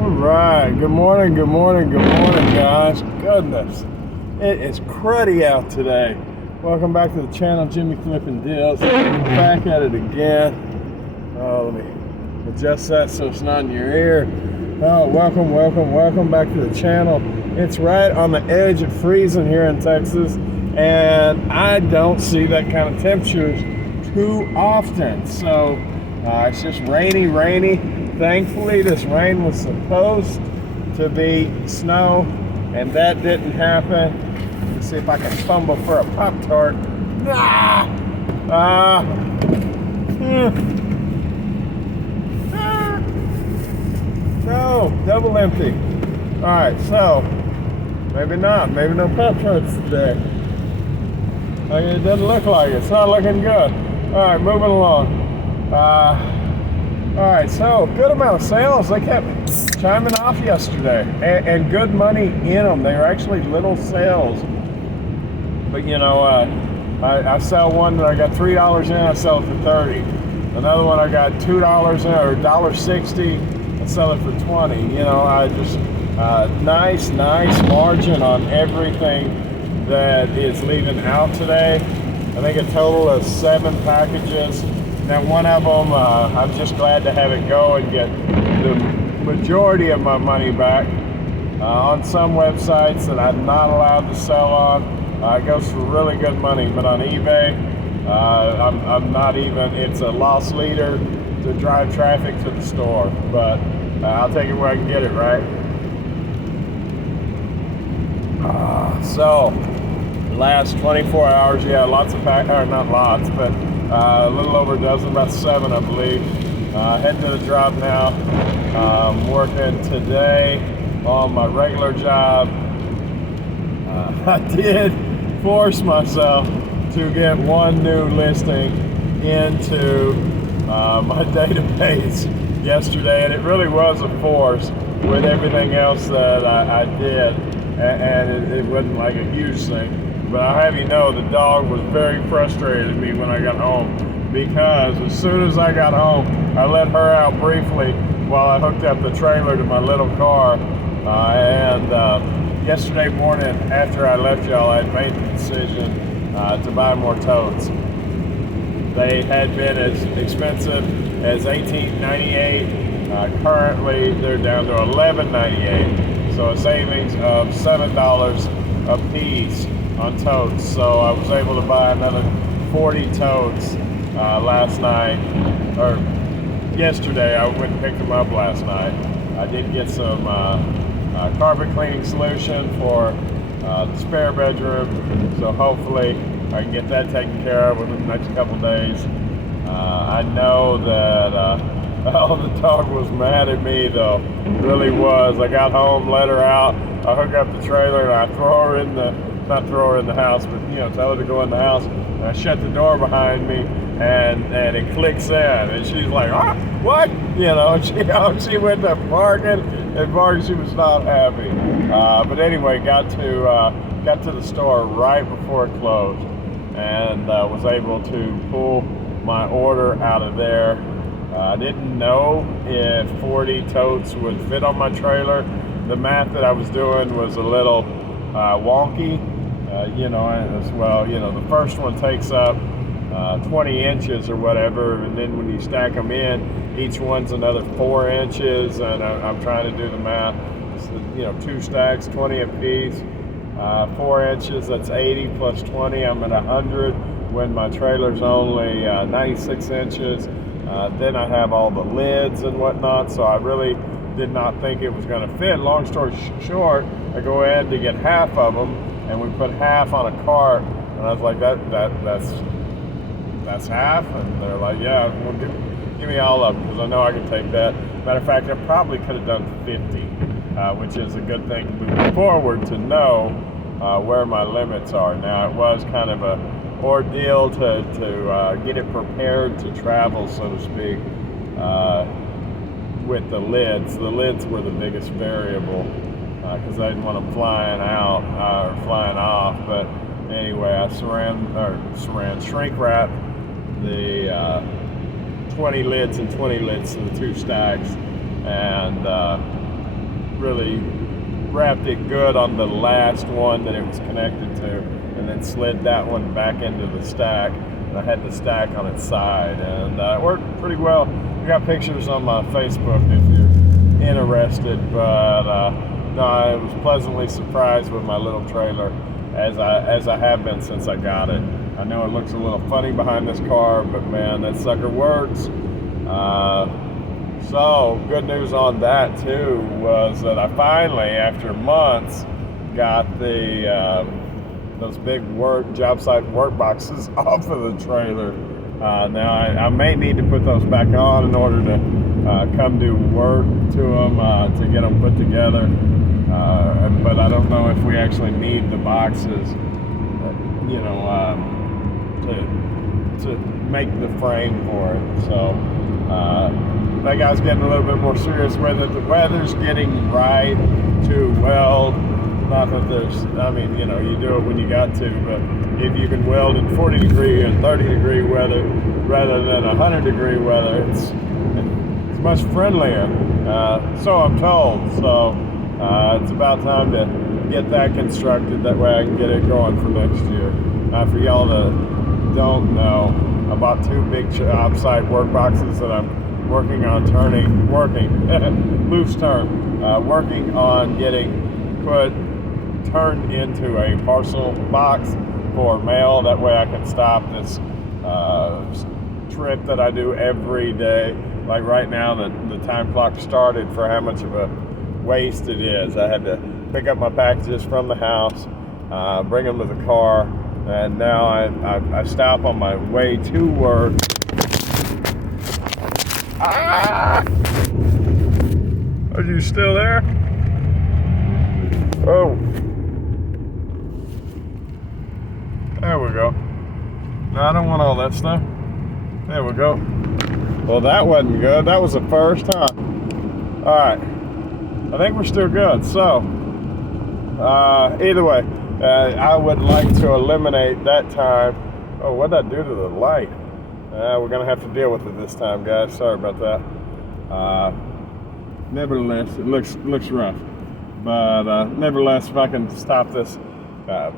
All right, good morning, guys. Goodness, it is cruddy out today. Welcome back to the channel, Jimmy Flippin' Deals. Back at it again. Let me adjust that so it's not in your ear. Oh, welcome back to the channel. It's right on the edge of freezing here in Texas, and I don't see that kind of temperatures too often. So it's just rainy. Thankfully, this rain was supposed to be snow, and that didn't happen. Let's see if I can fumble for a Pop-Tart. No, double empty. All right, so maybe not. Maybe no Pop-Tarts today. It doesn't look like it. It's not looking good. All right, moving along. All right, so good amount of sales. They kept chiming off yesterday, and good money in them. They were actually little sales. But you know, I sell one that I got $3 in, I sell it for $30. Another one I got $2 in, or $1.60, I sell it for $20. You know, I just nice margin on everything that is leaving out today. I think a total of 7 packages. Now, one of them, I'm just glad to have it go and get the majority of my money back. On some websites that I'm not allowed to sell on, it goes for really good money, but on eBay, I'm not even, it's a loss leader to drive traffic to the store, but I'll take it where I can get it, right? So, the last 24 hours, yeah, lots of or not lots, but a little over a dozen, about 7, I believe. Heading to the job now. Working today on my regular job. I did force myself to get one new listing into my database yesterday, and it really was a force with everything else that I did, and it wasn't like a huge thing. But I'll have you know, the dog was very frustrated at me when I got home, because as soon as I got home, I let her out briefly while I hooked up the trailer to my little car. And yesterday morning, after I left y'all, I had made the decision to buy more totes. They had been as expensive as $18.98. Currently, they're down to $11.98. So a savings of $7 a piece on totes. So I was able to buy another 40 totes last night, or yesterday. I went and picked them up last night. I did get some carpet cleaning solution for the spare bedroom, so hopefully I can get that taken care of within the next couple days. I know that the dog was mad at me, though. Really was. I got home, let her out, I hook up the trailer, and I throw her in the, not throw her in the house, but you know, tell her to go in the house, and I shut the door behind me, and it clicks in, and she's like, what? You know, she went to barking and barking. She was not happy. But anyway, got to the store right before it closed, and was able to pull my order out of there. I didn't know if 40 totes would fit on my trailer. The math that I was doing was a little wonky, you know, as well. You know, the first one takes up 20 inches or whatever, and then when you stack them in, each one's another 4 inches, and I'm trying to do the math. So, you know, 2 stacks, 20 a piece, 4 inches, that's 80 plus 20, I'm at 100, when my trailer's only 96 inches. Then I have all the lids and whatnot, so I really did not think it was going to fit. Long story short, I go in to get half of them, and we put half on a cart, and I was like, that's half? And they're like, yeah, well, give me all of them, because I know I can take that. Matter of fact, I probably could have done 50, which is a good thing moving forward to know where my limits are. Now, it was kind of a ordeal to get it prepared to travel, so to speak, with the lids. The lids were the biggest variable, because I didn't want them flying out or flying off. But anyway, I shrink wrap the 20 lids and 20 lids to the 2 stacks, and really wrapped it good on the last one that it was connected to, and then slid that one back into the stack. And I had the stack on its side, and it worked pretty well. I got pictures on my Facebook if you're interested, but no, I was pleasantly surprised with my little trailer, as I have been since I got it. I know it looks a little funny behind this car, but man, that sucker works. So good news on that too was that I finally, after months, got the those big job site work boxes off of the trailer. Now I may need to put those back on in order to come do work to them to get them put together. But I don't know if we actually need the boxes, you know, to make the frame for it. So that guy's getting a little bit more serious with it. The weather's getting right to weld. Not that there's, I mean, you know, you do it when you got to, but if you can weld in 40 degree and 30 degree weather rather than 100 degree weather, it's much friendlier. So I'm told. So it's about time to get that constructed. That way I can get it going for next year. For y'all that don't know, I bought 2 big job site work boxes that I'm working on working on getting turned into a parcel box for mail. That way I can stop this trip that I do every day. Like right now, the time clock started for how much of a waste it is. I had to pick up my packages from the house, bring them to the car, and now I stop on my way to work. Ah! Are you still there? Oh. There we go. No, I don't want all that stuff. There we go. Well, that wasn't good. That was the first time. All right. I think we're still good. So, either way, I would like to eliminate that time. Oh, what'd that do to the light? We're going to have to deal with it this time, guys. Sorry about that. Nevertheless, it looks rough. But nevertheless, if I can stop this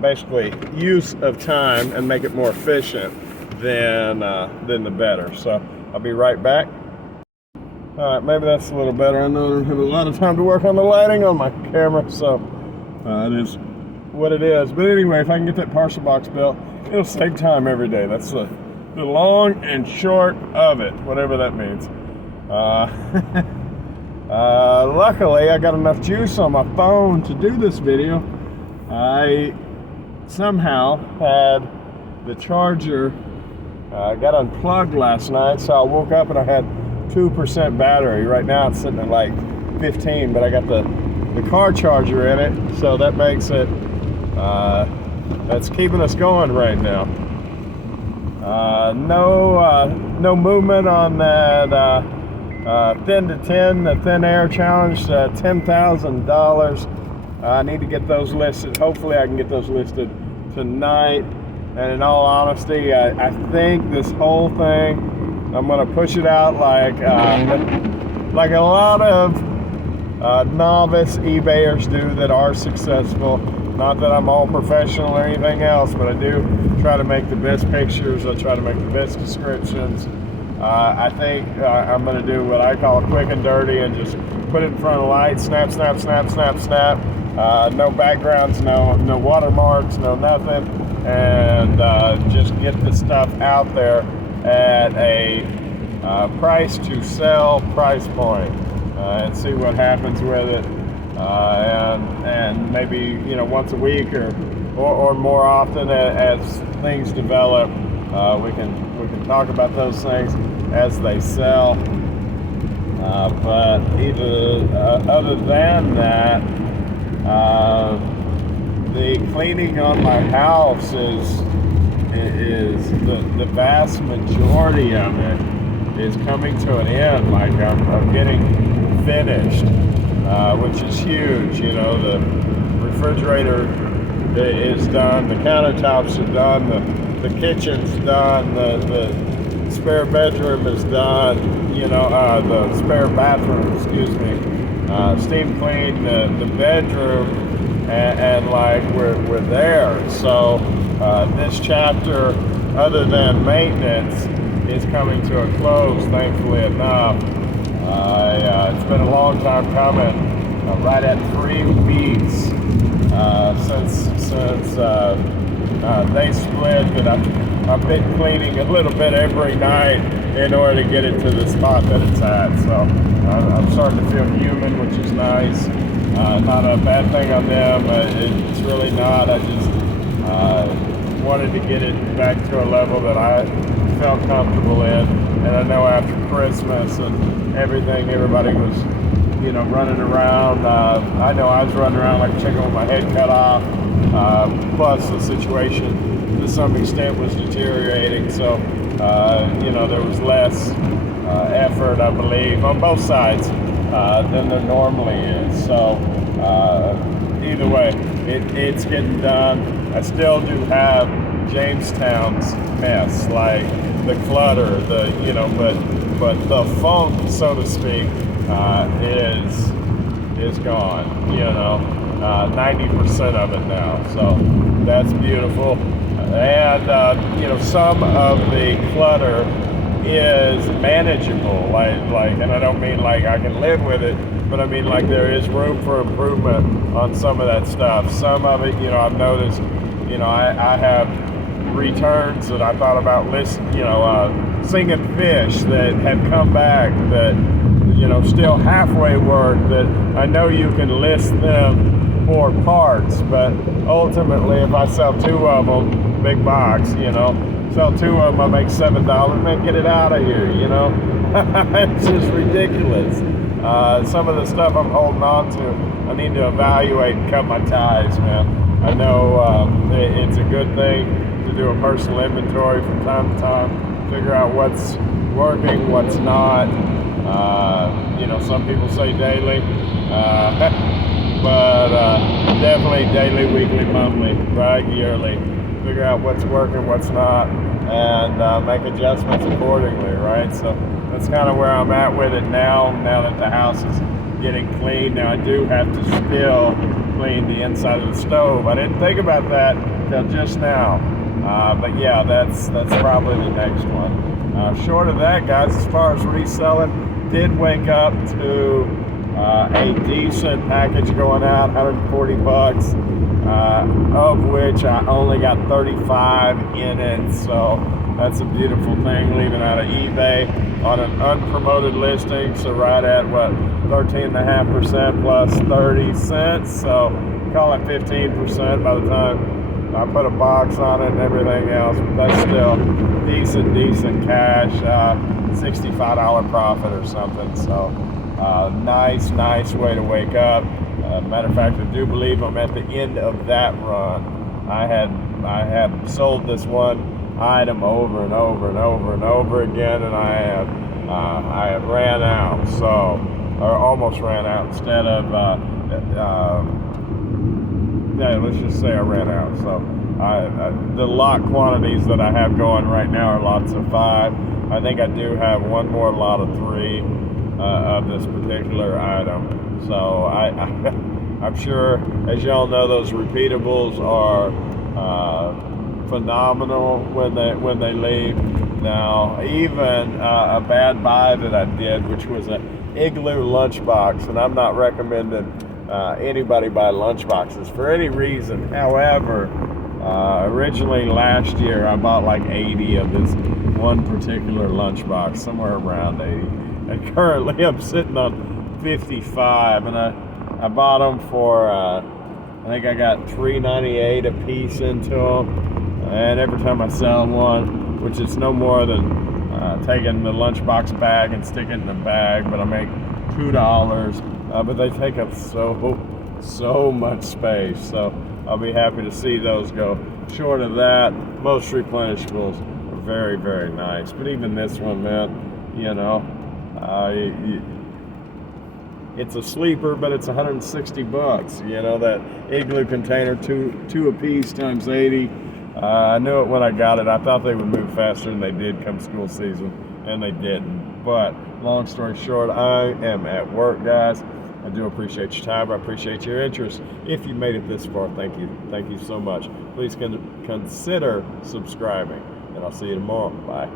basically use of time and make it more efficient, then the better. So I'll be right back. All right, maybe that's a little better. I know I don't have a lot of time to work on the lighting on my camera, so it is what it is. But anyway, if I can get that parcel box built, it'll save time every day. That's the long and short of it, whatever that means. Luckily, I got enough juice on my phone to do this video. I somehow had the charger got unplugged last night, so I woke up and I had 2% battery. Right now it's sitting at like 15, but I got the car charger in it, so that makes it that's keeping us going right now. No movement on that thin to 10, the thin air challenge, $10,000. I need to get those listed. Hopefully I can get those listed tonight. And in all honesty, I think this whole thing, I'm gonna push it out like a lot of novice eBayers do that are successful. Not that I'm all professional or anything else, but I do try to make the best pictures. I try to make the best descriptions. I think I'm going to do what I call quick and dirty and just put it in front of the light, snap, snap, snap, snap, snap. No backgrounds, no watermarks, no nothing. And just get the stuff out there at a price to sell price point and see what happens with it. And maybe, you know, once a week or more often as things develop, we can talk about those things as they sell. But other than that, the cleaning on my house is the vast majority of it is coming to an end. Like I'm getting finished. Which is huge. You know, the refrigerator is done, the countertops are done, the kitchen's done, the spare bedroom is done, you know, the spare bathroom, excuse me, steam clean the bedroom, and like we're there. So this chapter, other than maintenance, is coming to a close, thankfully enough. It's been a long time coming, right at 3 weeks since they split, that I've been cleaning a little bit every night in order to get it to the spot that it's at. So I'm starting to feel human, which is nice. Not a bad thing on them. It's really not. I just wanted to get it back to a level that I felt comfortable in. And I know after Christmas and everything, everybody was, running around. I know I was running around like a chicken with my head cut off. Plus the situation to some extent was deteriorating. So, there was less effort, I believe, on both sides than there normally is. So either way, it's getting done. I still do have Jamestown's mess, like the clutter, but the funk, so to speak, is gone. 90% of it now. So that's beautiful. And some of the clutter is manageable, like, and I don't mean like I can live with it, but I mean like there is room for improvement on some of that stuff. Some of it, I've noticed, I have returns that I thought about singing fish that have come back that, still halfway work, that I know you can list them for parts, but ultimately if I sell 2 of them, big box, sell 2 of them, I make $7, man, get it out of here, It's just ridiculous. Some of the stuff I'm holding on to, I need to evaluate and cut my ties, man. I know it's a good thing to do a personal inventory from time to time, figure out what's working, what's not. Some people say daily, but definitely daily, weekly, monthly, right, yearly. Figure out what's working, what's not, and make adjustments accordingly, right? So that's kind of where I'm at with it now that the house is getting clean. Now I do have to still clean the inside of the stove. I didn't think about that till just now, but yeah, that's probably the next one. Short of that, guys, as far as reselling, did wake up to a decent package going out, $140, of which I only got 35 in it. So that's a beautiful thing, leaving out of eBay on an unpromoted listing. So right at 13.5% plus 30 cents. So call it 15% by the time I put a box on it and everything else. But that's still decent cash. $65 profit or something. So nice way to wake up. Matter of fact, I do believe I'm at the end of that run. I have sold this one item over and over again, and I have ran out. So, or almost ran out. Instead of let's just say I ran out. So the lot quantities that I have going right now are lots of 5. I think I do have one more lot of 3 of this particular item. So I'm sure, as y'all know, those repeatables are phenomenal when they leave. Now, even a bad buy that I did, which was an Igloo lunchbox, and I'm not recommending anybody buy lunchboxes for any reason. However, originally last year I bought like 80 of this one particular lunchbox, somewhere around 80, and currently I'm sitting on 55, and I bought them for I think I got $3.98 a piece into them, and every time I sell one, which is no more than taking the lunchbox bag and sticking it in the bag, but I make $2, but they take up so much space. So I'll be happy to see those go. Short of that, most replenishables are very, very nice. But even this one, man, it's a sleeper, but it's $160. That Igloo container, two a piece times 80. I knew it when I got it. I thought they would move faster than they did come school season, and they didn't. But long story short, I am at work, guys. I do appreciate your time. I appreciate your interest. If you made it this far, thank you. Thank you so much. Please consider subscribing, and I'll see you tomorrow. Bye.